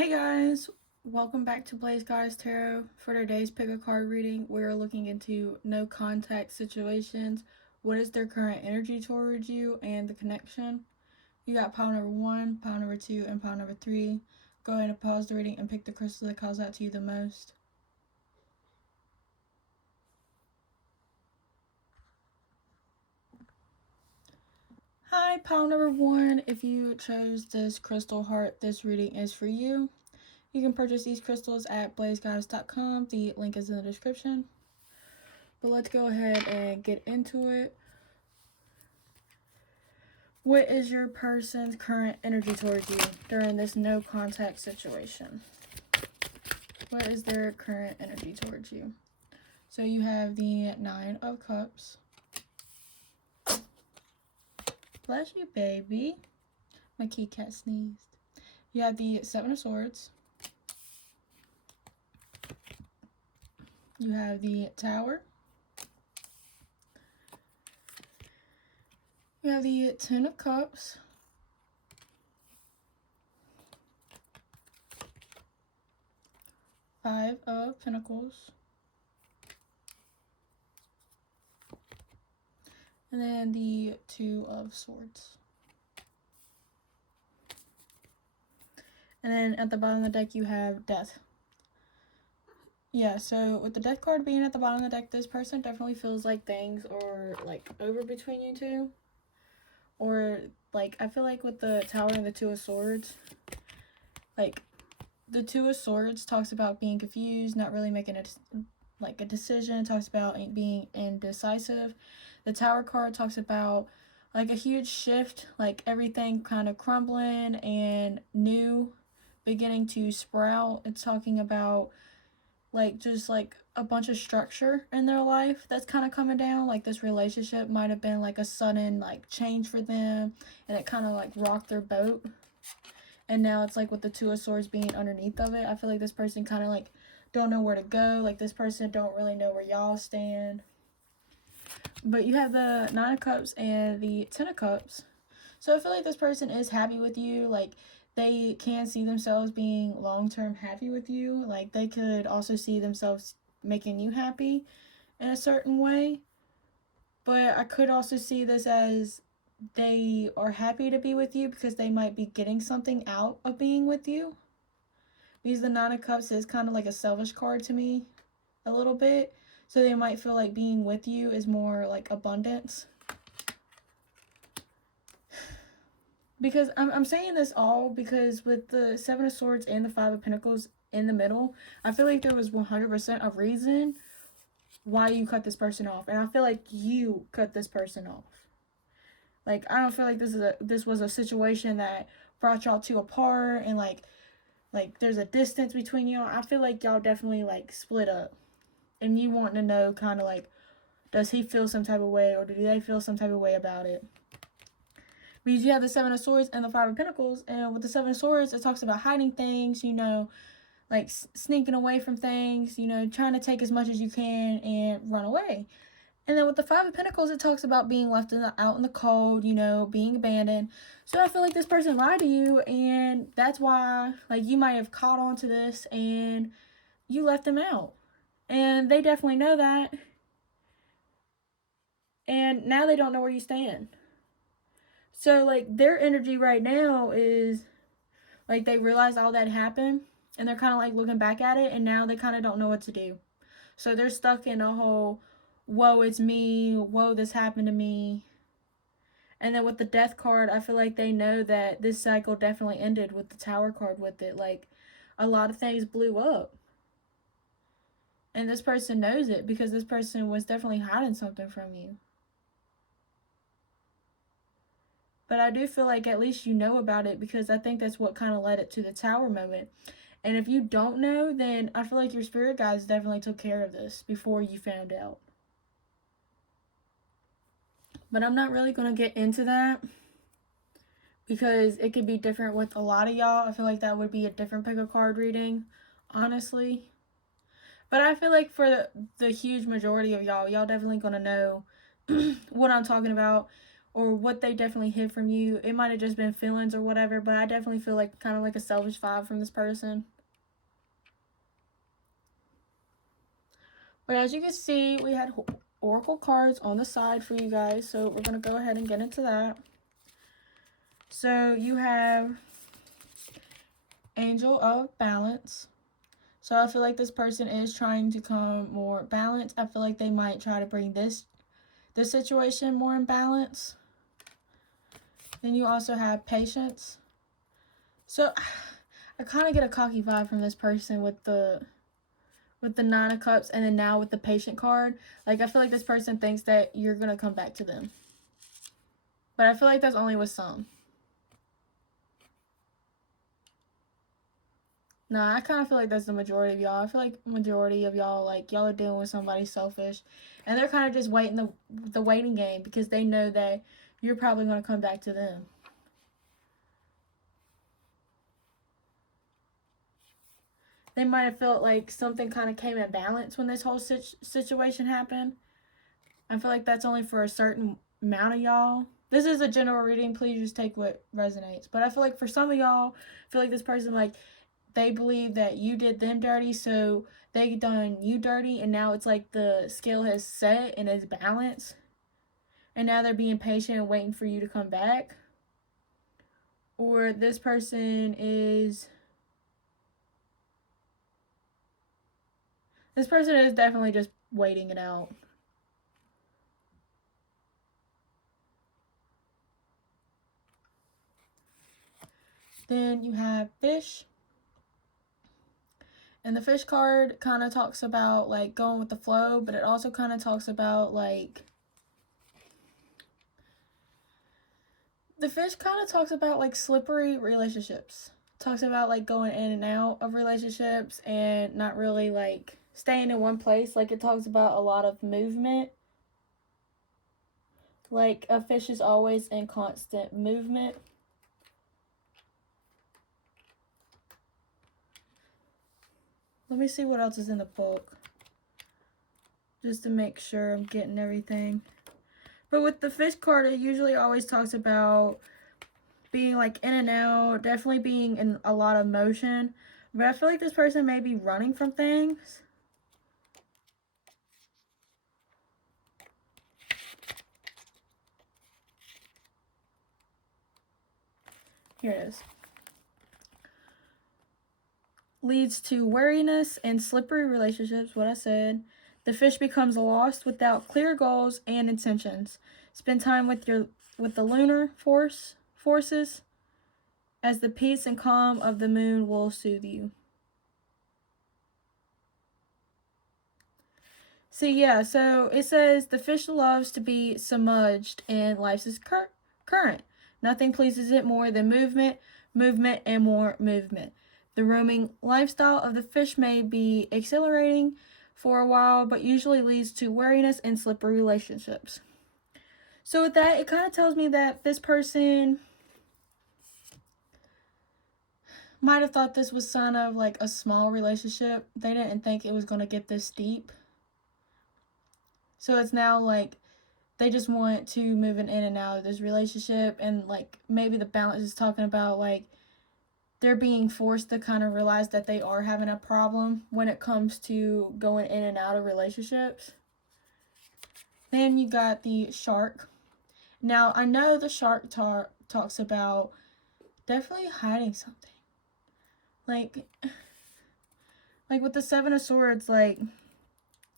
Hey guys, welcome back to Blaze Guys Tarot. For today's pick a card reading, we're looking into no contact situations. What is their current energy towards you and the connection? You got pile number 1, pile number 2, and pile number 3. Go ahead and pause the reading and pick the crystal that calls out to you the most. Hi, pile number 1. If you chose this crystal heart, this reading is for you. You can purchase these crystals at blazeguys.com. The link is in the description. But let's go ahead and get into it. What is your person's current energy towards you during this no contact situation? What is their current energy towards you? So you have the 9 of Cups. Bless you, baby. My kitty cat sneezed. You have the 7 of Swords. You have the Tower. You have the 10 of Cups. Five of Pentacles. And then the 2 of Swords. And then at the bottom of the deck you have Death. Yeah, so with the Death card being at the bottom of the deck, this person definitely feels like things are like over between you two. Or like I feel like with the Tower and the 2 of Swords, like the 2 of Swords talks about being confused, not really making a decision, talks about being indecisive. The Tower card talks about like a huge shift, like everything kind of crumbling and new beginning to sprout. It's talking about like just like a bunch of structure in their life that's kind of coming down. Like this relationship might have been like a sudden like change for them, and it kind of like rocked their boat. And now it's like with the 2 of Swords being underneath of it, I feel like this person kind of like don't know where to go. Like this person don't really know where y'all stand. But you have the 9 of Cups and the 10 of Cups. So I feel like this person is happy with you. Like they can see themselves being long-term happy with you. Like they could also see themselves making you happy in a certain way. But I could also see this as they are happy to be with you because they might be getting something out of being with you. Because the 9 of Cups is kind of like a selfish card to me a little bit. So they might feel like being with you is more like abundance. Because I'm saying this all because with the 7 of Swords and the 5 of Pentacles in the middle, I feel like there was 100% a reason why you cut this person off. And I feel like you cut this person off. Like, I don't feel like this was a situation that brought y'all two apart and like there's a distance between y'all. I feel like y'all definitely like split up. And you wanting to know kind of like, does he feel some type of way or do they feel some type of way about it? Because you have the 7 of Swords and the 5 of Pentacles, and with the 7 of Swords, it talks about hiding things, you know, like sneaking away from things, you know, trying to take as much as you can and run away. And then with the 5 of Pentacles, it talks about being left out in the cold, you know, being abandoned. So I feel like this person lied to you, and that's why, like, you might have caught on to this and you left them out. And they definitely know that. And now they don't know where you stand. So, like, their energy right now is, like, they realize all that happened, and they're kind of, like, looking back at it, and now they kind of don't know what to do. So they're stuck in a whole, whoa, it's me, whoa, this happened to me. And then with the Death card, I feel like they know that this cycle definitely ended with the Tower card with it. Like, a lot of things blew up. And this person knows it because this person was definitely hiding something from you. But I do feel like at least you know about it because I think that's what kind of led it to the Tower moment. And if you don't know, then I feel like your spirit guides definitely took care of this before you found out. But I'm not really going to get into that because it could be different with a lot of y'all. I feel like that would be a different pick a card reading, honestly. But I feel like for the huge majority of y'all definitely going to know what I'm talking about or what they definitely hid from you. It might have just been feelings or whatever, but I definitely feel like kind of like a selfish vibe from this person. But as you can see, we had oracle cards on the side for you guys, so we're going to go ahead and get into that. So you have Angel of Balance. So I feel like this person is trying to come more balanced. I feel like they might try to bring this situation more in balance. Then you also have Patience. So I kind of get a cocky vibe from this person with the Nine of Cups, and then now with the Patient card. Like, I feel like this person thinks that you're going to come back to them. But I feel like that's only with some. No, I kind of feel like that's the majority of y'all. I feel like majority of y'all, like, y'all are dealing with somebody selfish. And they're kind of just waiting the waiting game because they know that you're probably going to come back to them. They might have felt like something kind of came in balance when this whole situation happened. I feel like that's only for a certain amount of y'all. This is a general reading. Please just take what resonates. But I feel like for some of y'all, I feel like this person, like, they believe that you did them dirty, so they done you dirty, and now it's like the scale has set and it's balanced. And now they're being patient and waiting for you to come back. Or this person is... This person is definitely just waiting it out. Then you have Fish. And the Fish card kind of talks about, like, going with the flow, but it also kind of talks about, like... The Fish kind of talks about, like, slippery relationships. Talks about, like, going in and out of relationships and not really, like, staying in one place. Like, it talks about a lot of movement. Like, a fish is always in constant movement. Let me see what else is in the book, just to make sure I'm getting everything. But with the Fish card, it usually always talks about being, like, in and out, definitely being in a lot of motion. But I feel like this person may be running from things. Here it is. Leads to wariness and slippery relationships, what I said. The fish becomes lost without clear goals and intentions. Spend time with the lunar forces, as the peace and calm of the moon will soothe you. See, yeah, so it says the fish loves to be submerged in life's current. Nothing pleases it more than movement, and more movement. The roaming lifestyle of the fish may be exhilarating for a while, but usually leads to weariness and slippery relationships. So with that, it kind of tells me that this person might have thought this was kind of like a small relationship. They didn't think it was going to get this deep. So it's now like they just want to move in and out of this relationship, and like maybe the balance is talking about like they're being forced to kind of realize that they are having a problem when it comes to going in and out of relationships. Then you got the Shark. Now, I know the Shark talks about definitely hiding something. Like with the Seven of Swords, like,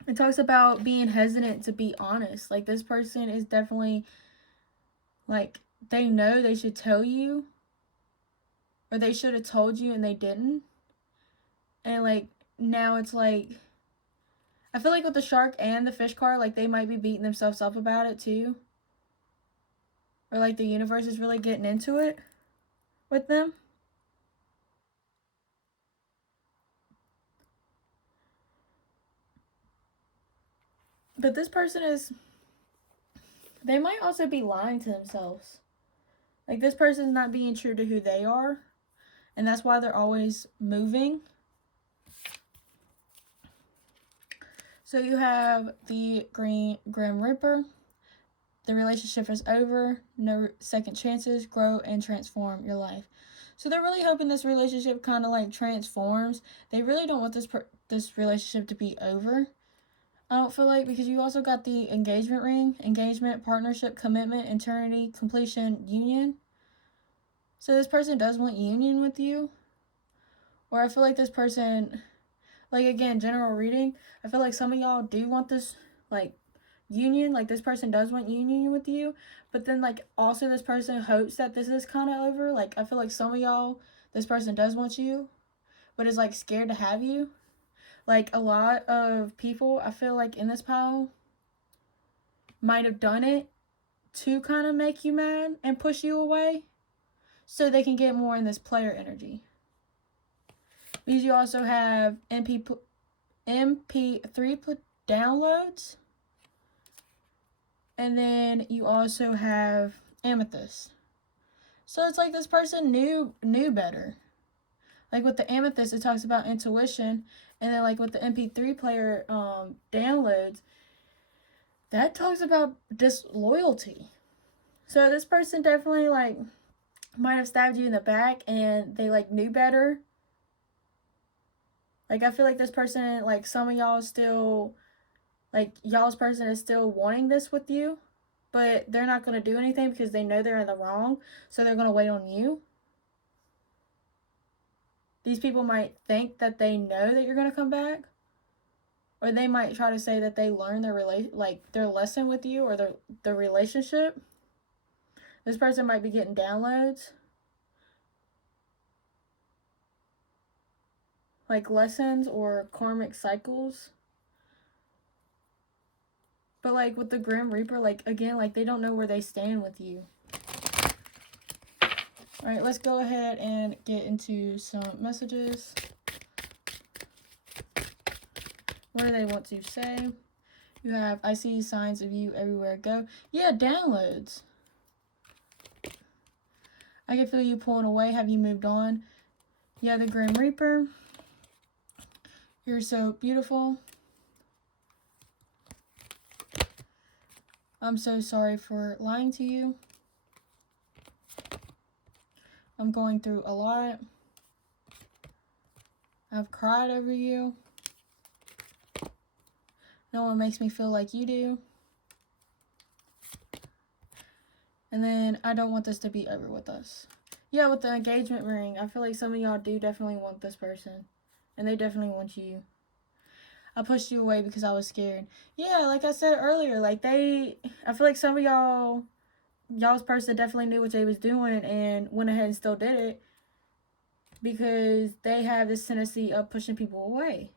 it talks about being hesitant to be honest. Like, this person is definitely, like, they know they should tell you, or they should have told you and they didn't. And, like, now it's like, I feel like with the Shark and the Fish card, like, they might be beating themselves up about it too. Or, like, the universe is really getting into it with them. But this person is, they might also be lying to themselves. Like, this person's not being true to who they are. And that's why they're always moving. So you have the Grim Reaper. the relationship is over, no second chances, grow and transform your life. So they're really hoping this relationship kind of like transforms. They really don't want this relationship to be over. I don't feel like, because you also got the engagement ring, engagement, partnership, commitment, eternity, completion, union. So this person does want union with you. Or I feel like this person, like again, general reading, I feel like some of y'all do want this like union, like this person does want union with you, but then like also this person hopes that this is kind of over. Like I feel like some of y'all, this person does want you, but is like scared to have you. Like a lot of people, I feel like in this pile might have done it to kind of make you mad and push you away so they can get more in this player energy. Because you also have MP3 downloads. And then you also have Amethyst. So it's like this person knew better. Like with the Amethyst, it talks about intuition. And then like with the MP3 player downloads, that talks about disloyalty. So this person definitely like might have stabbed you in the back and they like knew better. Like I feel like this person, like some of y'all still, like y'all's person is still wanting this with you, but they're not going to do anything because they know they're in the wrong. So they're going to wait on you. These people might think that they know that you're going to come back. Or they might try to say that they learned their lesson with you or their relationship. This person might be getting downloads. Like lessons or karmic cycles. But like with the Grim Reaper, like again, like they don't know where they stand with you. Alright, let's go ahead and get into some messages. What do they want to say? You have, I see signs of you everywhere I go. Yeah, downloads. I can feel you pulling away. Have you moved on? Yeah, the Grim Reaper. You're so beautiful. I'm so sorry for lying to you. I'm going through a lot. I've cried over you. No one makes me feel like you do. And then I don't want this to be over with us. Yeah, with the engagement ring, I feel like some of y'all do definitely want this person. And they definitely want you. I pushed you away because I was scared. Yeah, like I said earlier, like I feel like some of y'all's person definitely knew what they was doing and went ahead and still did it. Because they have this tendency of pushing people away.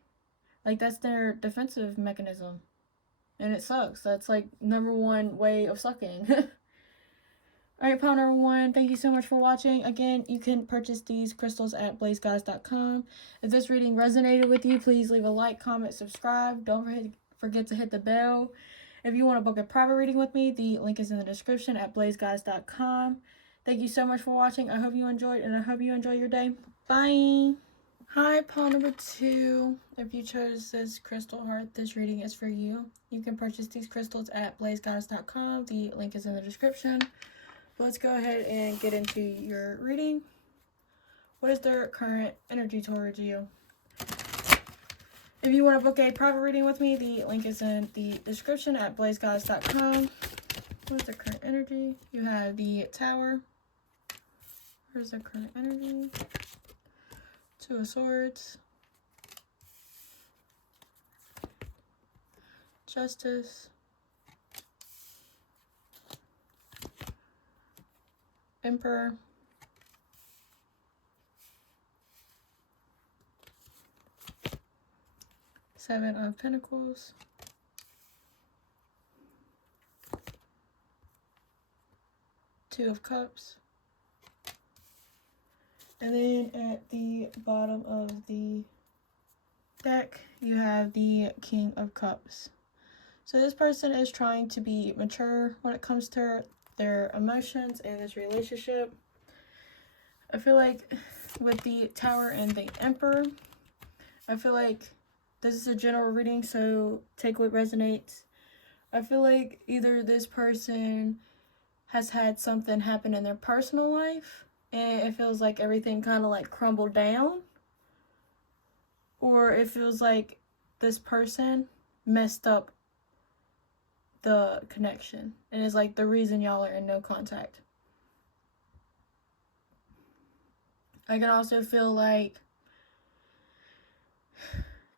Like that's their defensive mechanism. And it sucks. That's like #1 way of sucking. Alright, pile number 1, thank you so much for watching. Again, you can purchase these crystals at blazegoddess.com. If this reading resonated with you, please leave a like, comment, subscribe. Don't forget to hit the bell. If you want to book a private reading with me, the link is in the description at blazegoddess.com. Thank you so much for watching. I hope you enjoyed, and I hope you enjoy your day. Bye! Hi, pile number 2. If you chose this crystal heart, this reading is for you. You can purchase these crystals at blazegoddess.com. The link is in the description. Let's go ahead and get into your reading. What is their current energy towards you? If you want to book a private reading with me, the link is in the description at blazegoddess.com. What is their current energy? You have the Tower. Where's their current energy? 2 of Swords. Justice. Emperor. Seven of Pentacles. Two of Cups. And then at the bottom of the deck, you have the King of Cups. So this person is trying to be mature when it comes to their emotions in this relationship. I feel like with the Tower and the Emperor, I feel like this is a general reading, so take what resonates. I feel like either this person has had something happen in their personal life and it feels like everything kind of like crumbled down, or it feels like this person messed up the connection and is like the reason y'all are in no contact. I can also feel like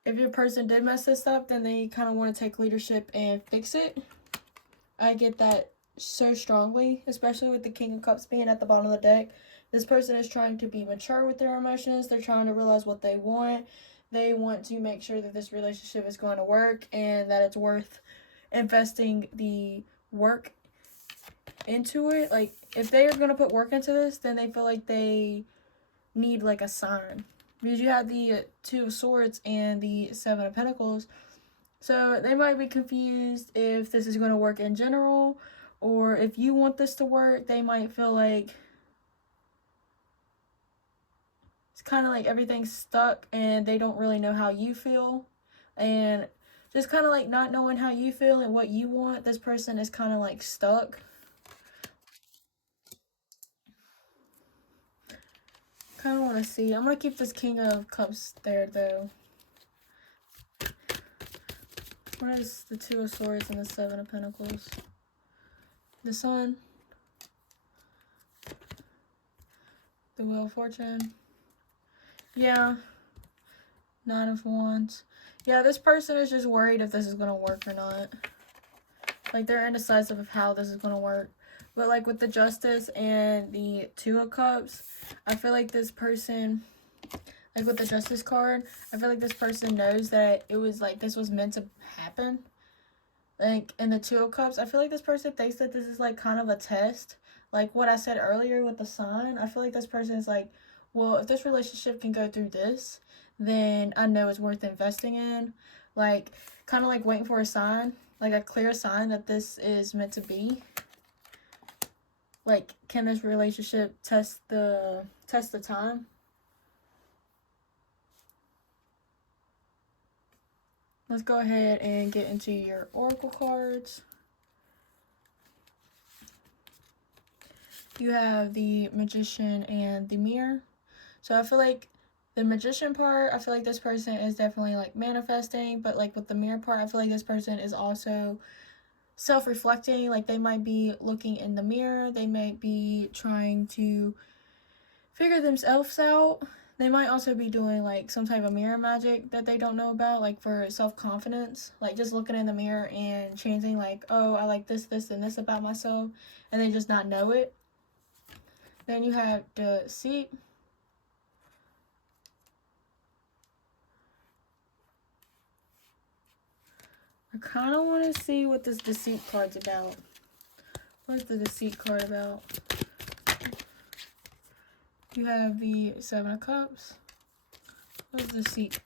if your person did mess this up, then they kind of want to take leadership and fix it. I get that so strongly, especially with the King of Cups being at the bottom of the deck. This person is trying to be mature with their emotions. They're trying to realize what they want. They want to make sure that this relationship is going to work and that it's worth investing the work into it. Like, if they are going to put work into this, then they feel like they need like a sign. Because you have the Two of Swords and the Seven of Pentacles. So they might be confused if this is going to work in general, or if you want this to work, they might feel like it's kind of like everything's stuck and they don't really know how you feel. And just kind of like not knowing how you feel and what you want, this person is kind of like stuck. Kind of want to see. I'm going to keep this King of Cups there though. What is the Two of Swords and the Seven of Pentacles? The Sun. The Wheel of Fortune. Yeah. Nine of Wands. Yeah, this person is just worried if this is going to work or not. Like, they're indecisive of how this is going to work. But, like, with the Justice and the Two of Cups, I feel like this person, like, with the Justice card, I feel like this person knows that it was, like, this was meant to happen. Like, in the Two of Cups, I feel like this person thinks that this is, like, kind of a test. Like, what I said earlier with the Sun, I feel like this person is like, well, if this relationship can go through this, then I know it's worth investing in. Like, kind of like waiting for a sign, like a clear sign that this is meant to be. Like, can this relationship test the time? Let's go ahead and get into your oracle cards. You have the Magician and the Mirror. So I feel like the Magician part, I feel like this person is definitely like manifesting, but like with the Mirror part, I feel like this person is also self-reflecting. Like, they might be looking in the mirror, they might be trying to figure themselves out. They might also be doing like some type of mirror magic that they don't know about, like for self-confidence, like just looking in the mirror and changing like, oh, I like this, this, and this about myself, and they just not know it. Then you have Deceit. I kind of want to see what this Deceit card's about. What's the Deceit card about? You have the Seven of Cups. What's Deceit?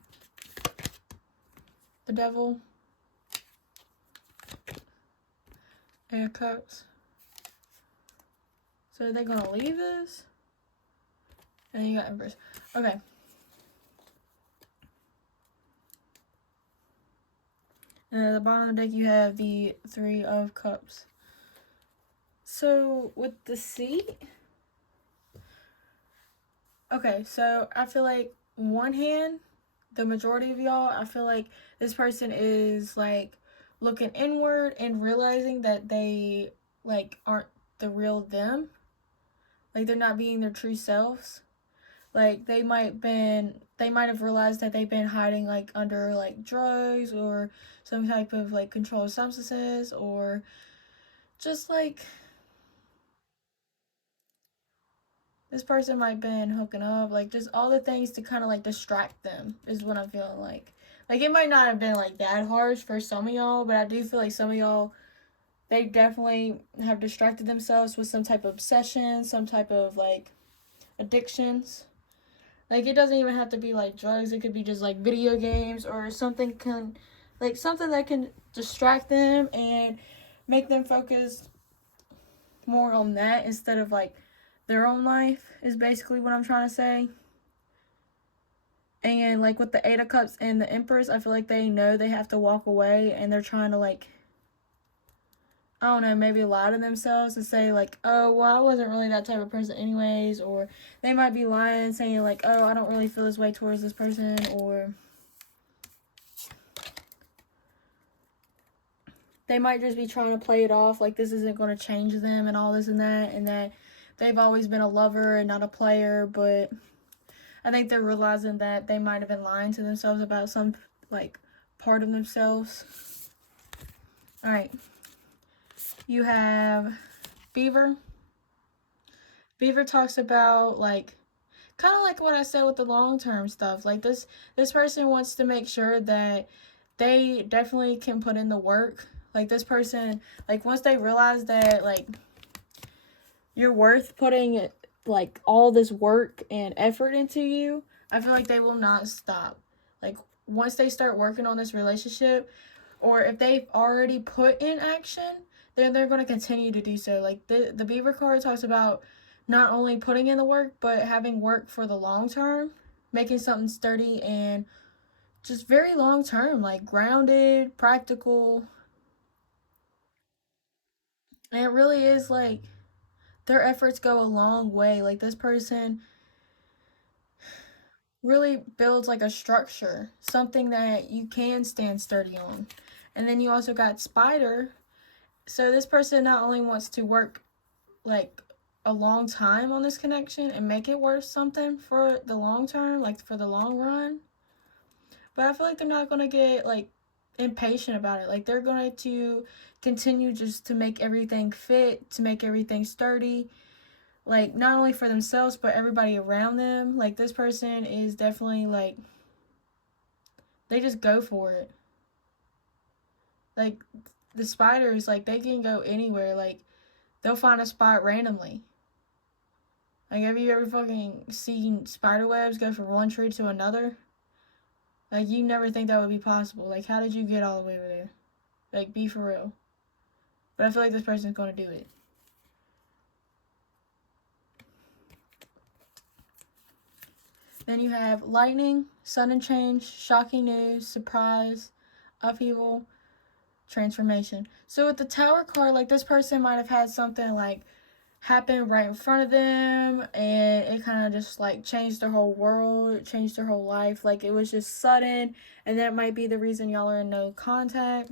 The Devil. Eight of Cups. So are they going to leave this? And then you got Empress. Okay. And at the bottom of the deck, you have the Three of Cups. So, with Deceit, okay, so I feel like one hand, the majority of y'all, I feel like this person is, like, looking inward and realizing that they, like, aren't the real them. Like, they're not being their true selves. Like, they might have realized that they've been hiding, like, under, like, drugs or some type of, like, controlled substances, or just, like, this person might have been hooking up, like, just all the things to kind of, like, distract them is what I'm feeling like. Like, it might not have been, like, that harsh for some of y'all, but I do feel like some of y'all, they definitely have distracted themselves with some type of obsession, some type of, like, addictions. Like, it doesn't even have to be, like, drugs. It could be just, like, video games or something something that can distract them and make them focus more on that instead of, like, their own life is basically what I'm trying to say. And, like, with the Eight of Cups and the Empress, I feel like they know they have to walk away and they're trying to, like, I don't know, maybe lie to themselves and say like, oh, well, I wasn't really that type of person anyways, or they might be lying saying like, oh, I don't really feel this way towards this person, or they might just be trying to play it off like this isn't going to change them and all this and that they've always been a lover and not a player. But I think they're realizing that they might have been lying to themselves about some like part of themselves. All right, you have Beaver. Beaver talks about like kind of like what I said with the long-term stuff. Like this person wants to make sure that they definitely can put in the work. Like this person, like once they realize that like you're worth putting like all this work and effort into you, I feel like they will not stop. Like once they start working on this relationship, or if they've already put in action, then they're going to continue to do so. Like the Beaver card talks about not only putting in the work, but having work for the long term, making something sturdy and just very long term, like grounded, practical. And it really is like their efforts go a long way. Like this person really builds like a structure, something that you can stand sturdy on. And then you also got Spider. So this person not only wants to work like a long time on this connection and make it worth something for the long term, like for the long run, but I feel like they're not going to get like impatient about it. Like they're going to continue just to make everything fit, to make everything sturdy, like not only for themselves but everybody around them. Like this person is definitely like they just go for it. Like the spiders, like they can go anywhere. Like they'll find a spot randomly. Like have you ever fucking seen spider webs go from one tree to another? Like you never think that would be possible. Like how did you get all the way over there? Like be for real. But I feel like this person's gonna do it. Then you have lightning, sudden change, shocking news, surprise, upheaval, transformation. So with the Tower card, like this person might have had something like happen right in front of them and it kind of just like changed their whole world, changed their whole life. Like it was just sudden, and that might be the reason y'all are in no contact.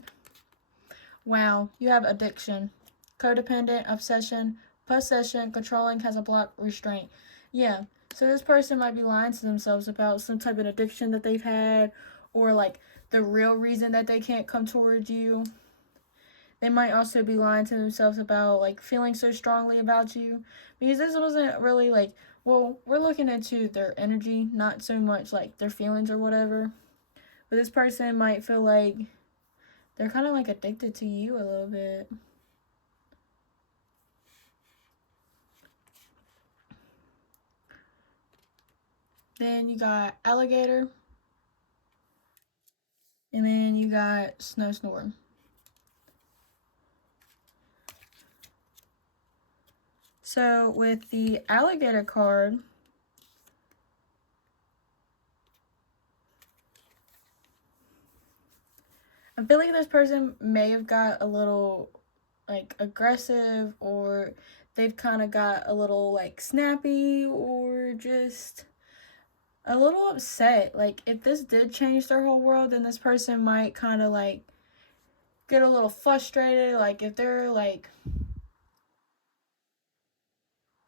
Wow, you have addiction, codependent, obsession, possession, controlling, has a block, restraint. Yeah, so this person might be lying to themselves about some type of addiction that they've had, or like the real reason that they can't come towards you. They might also be lying to themselves about like feeling so strongly about you, because this wasn't really like, well, we're looking into their energy, not so much like their feelings or whatever. But this person might feel like they're kind of like addicted to you a little bit. Then you got alligator. And then you got snowstorm. So with the alligator card, I feel like this person may have got a little like aggressive, or they've kind of got a little like snappy, or just a little upset. Like if this did change their whole world, then this person might kind of like get a little frustrated. Like if they're like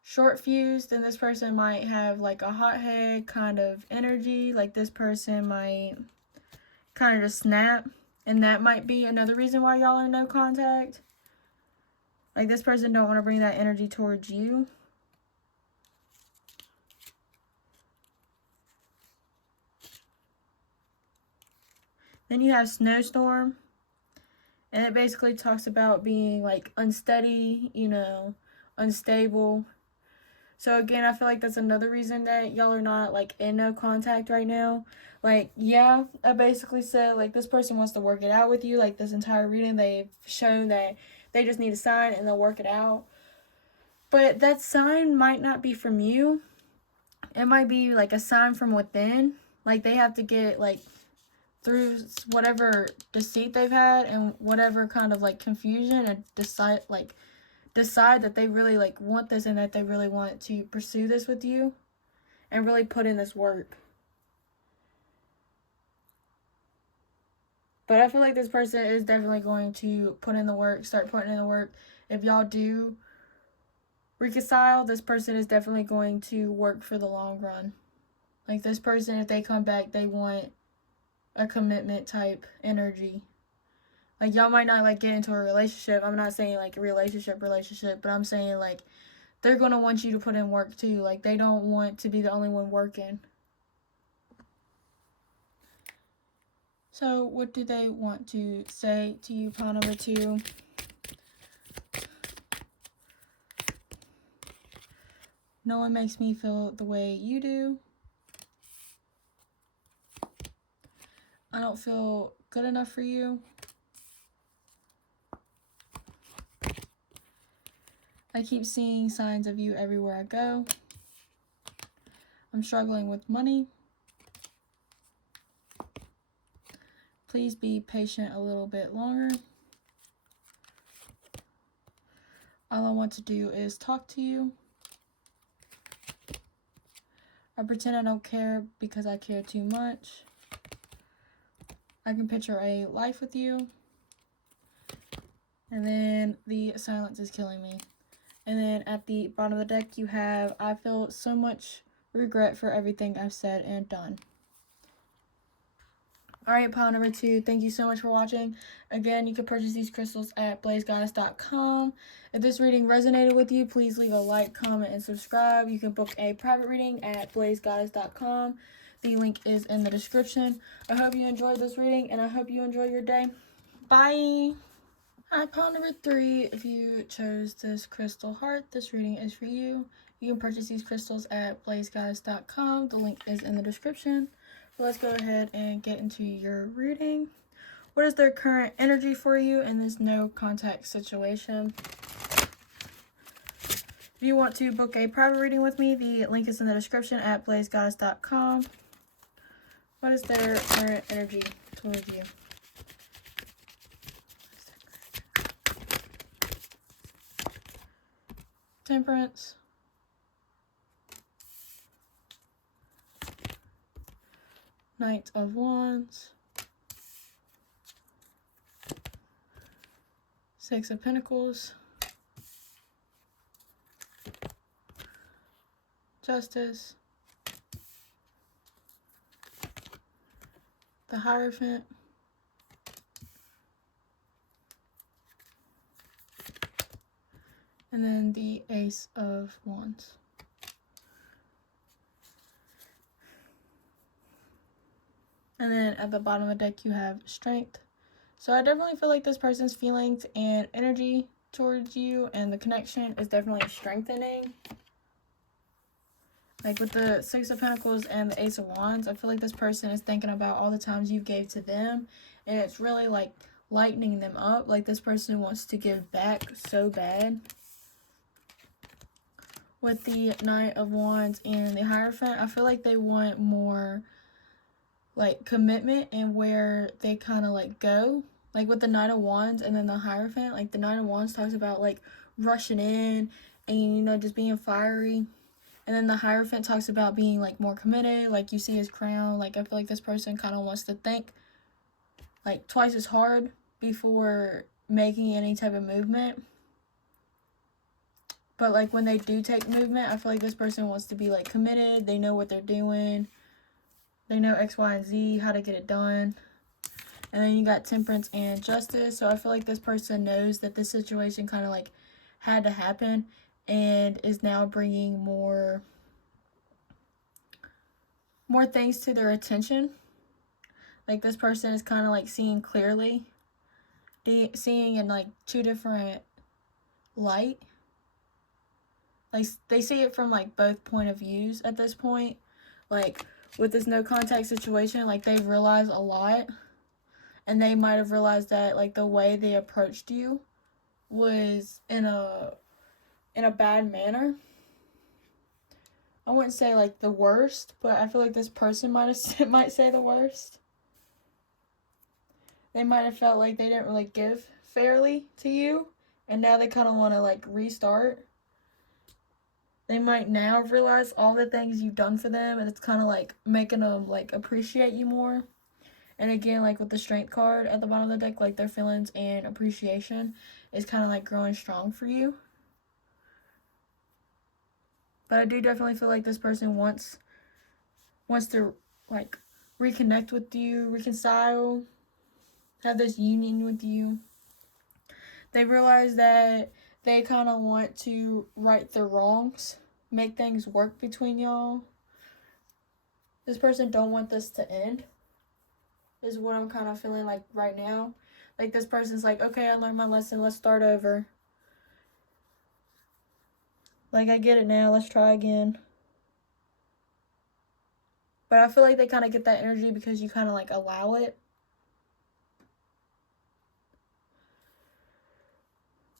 short fused, then this person might have like a hothead kind of energy. Like this person might kind of just snap, and that might be another reason why y'all are in no contact. Like this person don't want to bring that energy towards you. Then you have snowstorm, and it basically talks about being like unsteady, you know, unstable. So again, I feel like that's another reason that y'all are not like in no contact right now. Like, yeah, I basically said like this person wants to work it out with you. Like this entire reading, they've shown that they just need a sign and they'll work it out. But that sign might not be from you. It might be like a sign from within. Like they have to get like through whatever deceit they've had and whatever kind of like confusion, and decide that they really like want this and that they really want to pursue this with you and really put in this work. But I feel like this person is definitely going to put in the work, start putting in the work. If y'all do reconcile, this person is definitely going to work for the long run. Like this person, if they come back, they want a commitment type energy. Like y'all might not like get into a relationship. I'm not saying like a relationship, but I'm saying like they're going to want you to put in work too. Like they don't want to be the only one working. So what do they want to say to you, pile number 2? No one makes me feel the way you do. I don't feel good enough for you. I keep seeing signs of you everywhere I go. I'm struggling with money. Please be patient a little bit longer. All I want to do is talk to you. I pretend I don't care because I care too much. I can picture a life with you. And then the silence is killing me. And then at the bottom of the deck you have, I feel so much regret for everything I've said and done. Alright, pile number 2, thank you so much for watching. Again, you can purchase these crystals at blazegoddess.com. If this reading resonated with you, please leave a like, comment, and subscribe. You can book a private reading at blazegoddess.com. The link is in the description. I hope you enjoyed this reading, and I hope you enjoy your day. Bye! Alright, pile number 3, if you chose this crystal heart, this reading is for you. You can purchase these crystals at blazegoddess.com. The link is in the description. So let's go ahead and get into your reading. What is their current energy for you in this no contact situation? If you want to book a private reading with me, the link is in the description at blazegoddess.com. What is their current energy towards you? Temperance. Knight of Wands. Six of Pentacles. Justice. The Hierophant. And then the Ace of Wands. And then at the bottom of the deck, you have Strength. So I definitely feel like this person's feelings and energy towards you and the connection is definitely strengthening. Like with the Six of Pentacles and the Ace of Wands, I feel like this person is thinking about all the times you gave to them. And it's really like lightening them up. Like this person wants to give back so bad. With the Knight of Wands and the Hierophant, I feel like they want more like commitment and where they kind of like go. Like with the Knight of Wands and then the Hierophant, like the Knight of Wands talks about like rushing in and, you know, just being fiery. And then the Hierophant talks about being like more committed, like you see his crown. Like I feel like this person kind of wants to think like twice as hard before making any type of movement. But like when they do take movement, I feel like this person wants to be like committed. They know what they're doing. They know X, Y, and Z, how to get it done. And then you got Temperance and Justice. So I feel like this person knows that this situation kind of like had to happen and is now bringing more things to their attention. Like this person is kind of like seeing clearly, seeing in like two different light. Like they see it from like both point of views at this point. Like with this no contact situation, like they've realized a lot, and they might have realized that like the way they approached you was in a bad manner. I wouldn't say like the worst, but I feel like this person might say the worst. they might have felt like they didn't really give fairly to you, and now they kind of want to like restart. They might now realize all the things you've done for them, and it's kind of like making them like appreciate you more. And again, like with the Strength card at the bottom of the deck, like their feelings and appreciation is kind of like growing strong for you. But I do definitely feel like this person wants to like reconnect with you, reconcile, have this union with you. They realize that they kind of want to right their wrongs, make things work between y'all. This person don't want this to end, is what I'm kind of feeling like right now. Like this person's like, okay, I learned my lesson, let's start over. Like, I get it now, let's try again. But I feel like they kind of get that energy because you kind of like allow it.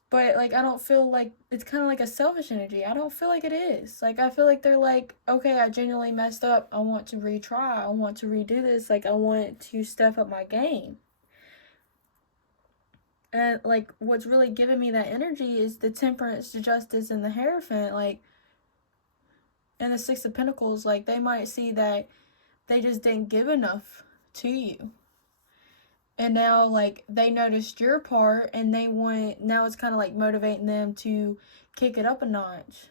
But like, I don't feel like it's kind of like a selfish energy. I don't feel like it is. Like, I feel like they're like, okay, I genuinely messed up. I want to retry. I want to redo this. Like, I want to step up my game. And like, what's really giving me that energy is the Temperance, the Justice, and the Hierophant. Like, and the Six of Pentacles. Like, they might see that they just didn't give enough to you. And now, like, they noticed your part, and now it's kind of like motivating them to kick it up a notch.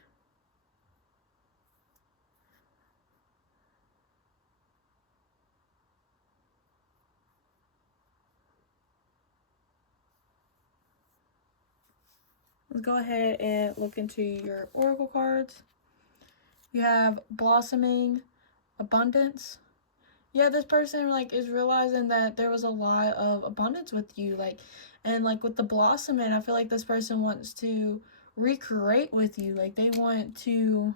Let's go ahead and look into your oracle cards. You have Blossoming, Abundance. Yeah, this person like is realizing that there was a lot of abundance with you, like, and like with the blossoming, I feel like this person wants to recreate with you. Like, they want to,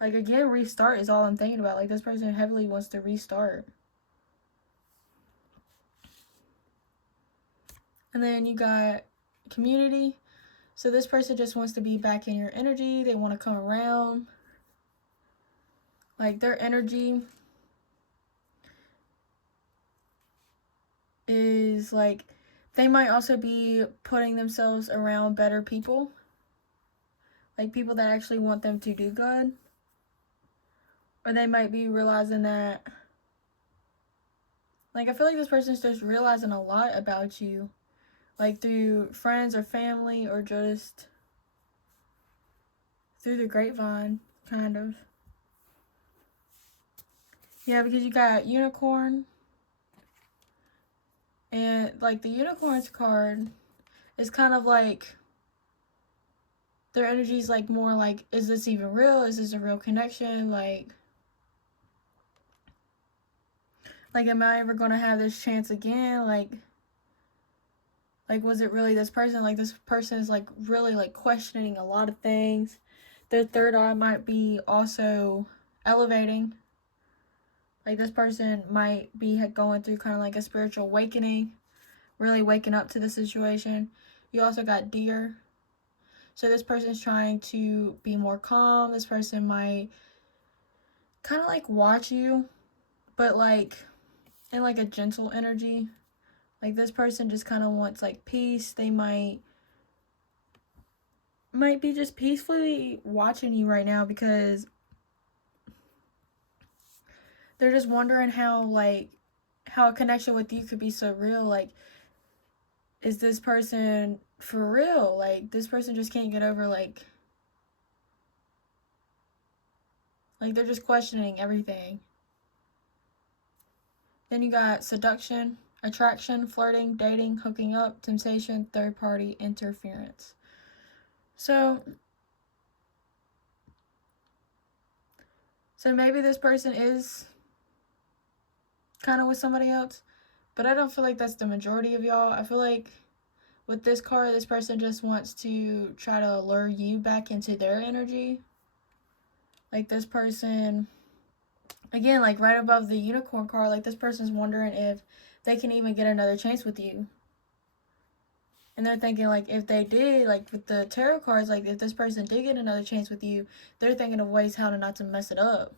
like, again, restart is all I'm thinking about. Like, this person heavily wants to restart. And then you got Community. So this person just wants to be back in your energy. They want to come around. Like, their energy is like, they might also be putting themselves around better people. Like, people that actually want them to do good. Or they might be realizing that, like, I feel like this person's just realizing a lot about you. Like, through friends or family, or just through the grapevine, kind of. Yeah, because you got Unicorn. And, like, the Unicorns card is kind of like, their energy is, like, more like, is this even real? Is this a real connection? Like, am I ever going to have this chance again? Like, was it really this person? Like, this person is, like, really, like, questioning a lot of things. Their third eye might be also elevating. Like, this person might be going through kind of like a spiritual awakening, really waking up to the situation. You also got Deer. So this person's trying to be more calm. This person might kind of like watch you, but like in like a gentle energy. Like, this person just kind of wants like peace. They might be just peacefully watching you right now because they're just wondering how a connection with you could be so real. Like, is this person for real? Like, this person just can't get over like they're just questioning everything. Then you got Seduction, Attraction, Flirting, Dating, Hooking up, Temptation, Third party interference. So maybe this person is kind of with somebody else, but I don't feel like that's the majority of y'all. I feel like with this card, this person just wants to try to lure you back into their energy. Like, this person, again, like right above the Unicorn card, like this person's wondering if they can even get another chance with you. And they're thinking, like, if they did, like with the tarot cards, like if this person did get another chance with you, they're thinking of ways how to not to mess it up.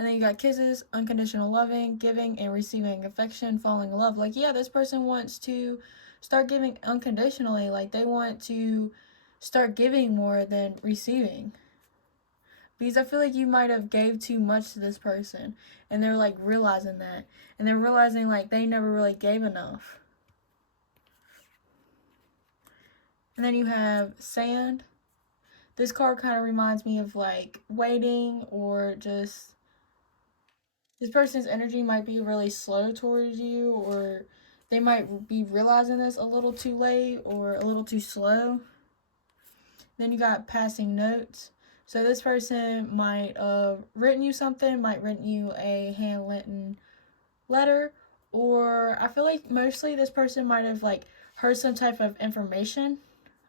And then you got kisses, unconditional loving, giving and receiving affection, falling in love. Like, yeah, this person wants to start giving unconditionally. Like, they want to start giving more than receiving. Because I feel like you might have gave too much to this person. And they're, like, realizing that. And they're realizing, like, they never really gave enough. And then you have sand. This card kind of reminds me of, like, waiting or just... This person's energy might be really slow towards you, or they might be realizing this a little too late or a little too slow. Then you got passing notes. So this person might have written you something, might written you a hand-written letter, or I feel like mostly this person might have like heard some type of information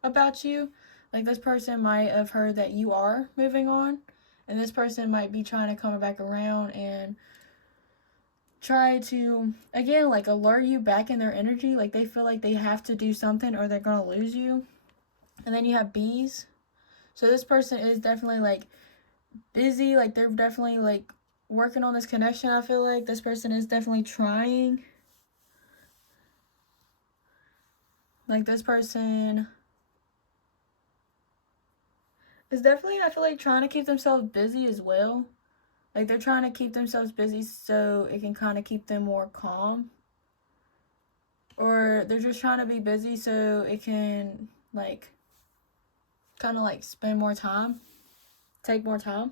about you. Like this person might have heard that you are moving on, and this person might be trying to come back around and try to, again, like allure you back in their energy. Like they feel like they have to do something or they're gonna lose you. And then you have bees. So this person is definitely like busy. Like they're definitely like working on this connection. I feel like this person is definitely trying. Like this person is definitely, I feel like, trying to keep themselves busy as well. Like they're trying to keep themselves busy so it can kind of keep them more calm. Or they're just trying to be busy so it can like kind of like spend more time, take more time.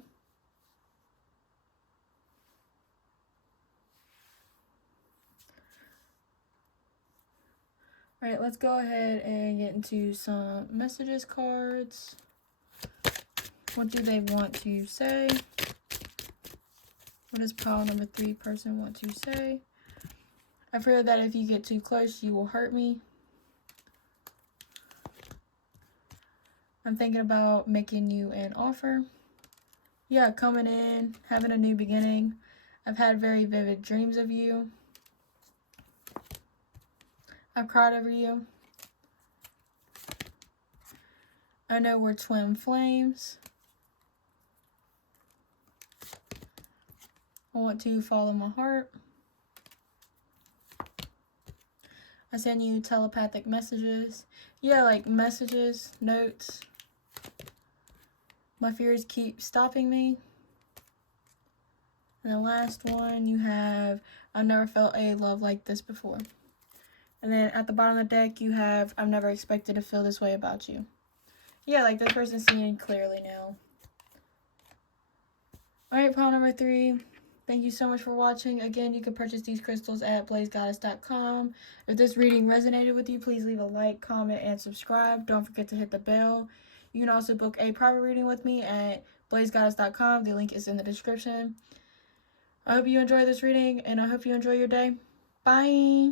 All right, let's go ahead and get into some messages cards. What do they want to say? What does pile number 3 person want to say? I fear that if you get too close, you will hurt me. I'm thinking about making you an offer. Yeah, coming in, having a new beginning. I've had very vivid dreams of you. I've cried over you. I know we're twin flames. I want to follow my heart. I send you telepathic messages. Yeah, like messages, notes. My fears keep stopping me. And the last one you have, I've never felt a love like this before. And then at the bottom of the deck you have, I've never expected to feel this way about you. Yeah, like this person's seeing clearly now. Alright, pile number 3. Thank you so much for watching. Again, you can purchase these crystals at blazegoddess.com. If this reading resonated with you, please leave a like, comment, and subscribe. Don't forget to hit the bell. You can also book a private reading with me at blazegoddess.com. The link is in the description. I hope you enjoy this reading, and I hope you enjoy your day. Bye!